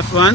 F1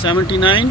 79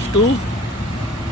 F2.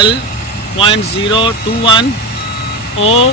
L.021 O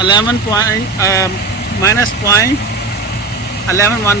0.11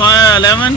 11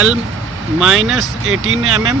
L-18 mm،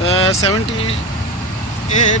78،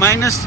-10.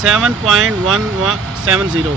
7.1170،